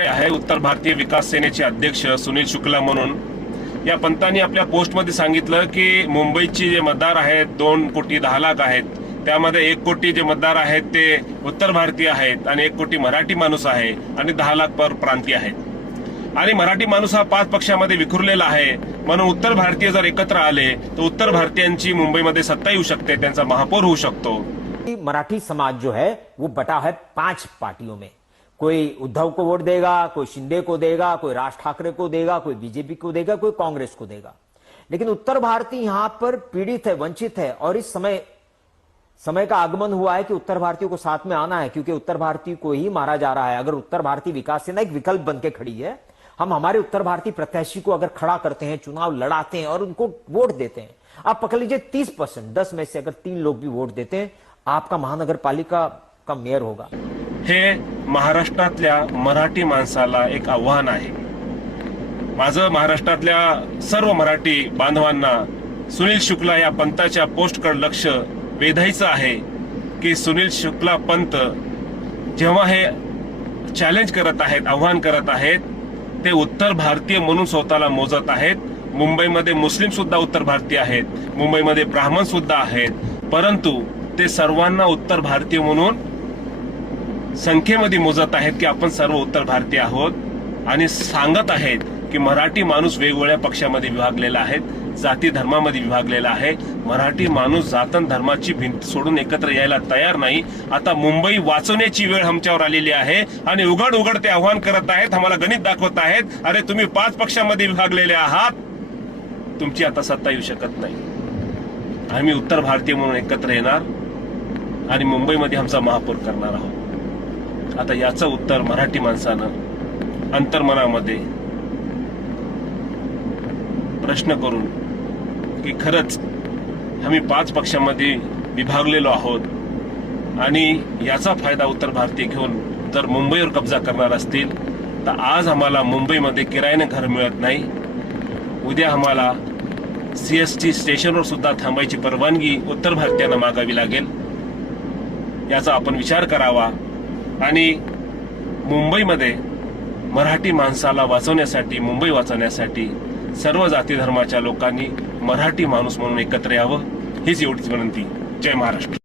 आहे उत्तर भारतीय विकास सेनेचे अध्यक्ष सुनील शुक्ला म्हणून या पंतांनी आपल्या पोस्टमध्ये सांगितलं की मुंबईची जे मतदार आहेत 2,10,00,000 आहेत, त्यामध्ये 1 कोटी जे मतदार आहेत ते उत्तर भारतीय आहेत आणि 1 कोटी मराठी माणूस आहे आणि 10,00,000 परप्रांतीय आहेत आणि मराठी माणूस हा 5 पक्षामध्ये विखुरलेला आहे। म्हणून उत्तर भारतीय जर एकत्र आले तर उत्तर भारतीयांची मुंबईमध्ये सत्ता येऊ शकते, त्यांचा महापौर होऊ शकतो। मराठी समाज जो है वो बटा है 5 पार्टियों में। कोई उद्धव को वोट देगा, कोई शिंदे को देगा, कोई राज ठाकरे को देगा, कोई बीजेपी को देगा, कोई कांग्रेस को देगा। लेकिन उत्तर भारतीय यहां पर पीड़ित है, वंचित है और इस समय का आगमन हुआ है कि उत्तर भारतीयों को साथ में आना है, क्योंकि उत्तर भारतीय को ही मारा जा रहा है। अगर उत्तर भारतीय विकास सेना एक विकल्प बनके खड़ी है, हम हमारे उत्तर भारतीय प्रत्याशी को अगर खड़ा करते हैं, चुनाव लड़ाते हैं और उनको वोट देते हैं, आप पकड़ लीजिए 30%, 10 में से अगर 3 लोग भी वोट देते हैं, आपका महानगर पालिका का मेयर होगा। हे महाराष्ट्रातल्या मराठी माणसाला एक आव्हान आहे। माझं महाराष्ट्रातल्या सर्व मराठी बांधवांना सुनील शुक्ला या पंताच्या पोस्टकडे लक्ष वेधायचं आहे की सुनील शुक्ला पंत जेव्हा हे चॅलेंज करत आहेत, आव्हान करत आहेत, ते उत्तर भारतीय म्हणून स्वतःला मोजत आहेत। मुंबईमध्ये मुस्लिम सुद्धा उत्तर भारतीय आहेत, मुंबईमध्ये ब्राह्मण सुद्धा आहेत, परंतु ते सर्वांना उत्तर भारतीय म्हणून संख्येमध्ये मोजत आहेत की आपण सर्व उत्तर भारतीय आहोत आणि सांगत आहेत की मराठी माणूस वेगवेगळ्या पक्षामध्ये विभागलेला आहे, जाती धर्मामध्ये विभागलेला आहे। मराठी माणूस जातन धर्माची भिंत सोडून एकत्र यायला तयार नाही। आता मुंबई वाचवण्याची वेळ आमच्यावर आलेली आहे आणि उघड उघड ते आव्हान करत आहेत, आम्हाला गणित दाखवत आहेत, अरे तुम्ही 5 पक्षामध्ये विभागलेले आहात, तुमची आता सत्ता येऊ शकत नाही। आम्ही उत्तर भारतीय म्हणून एकत्र येणार आणि मुंबईमध्ये आमचा महापौर करणार आहोत। आता याचं उत्तर मराठी माणसानं अंतर्मनामध्ये प्रश्न करून की खरंच आम्ही 5 पक्षामध्ये विभागलेलो आहोत आणि याचा फायदा उत्तर भारतीय घेऊन जर मुंबईवर कब्जा करणार असतील तर आज आम्हाला मुंबईमध्ये किरायाने घर मिळत नाही, उद्या आम्हाला CST स्टेशनवर सुद्धा थांबायची परवानगी उत्तर भारतीयांना मागावी लागेल। याचा आपण विचार करावा आणि मुंबईमध्ये मराठी माणसाला वाचवण्यासाठी, मुंबई वाचवण्यासाठी सर्व जाती धर्माच्या लोकांनी मराठी माणूस म्हणून एकत्र यावं, हीच एवढीच विनंती। जय महाराष्ट्र।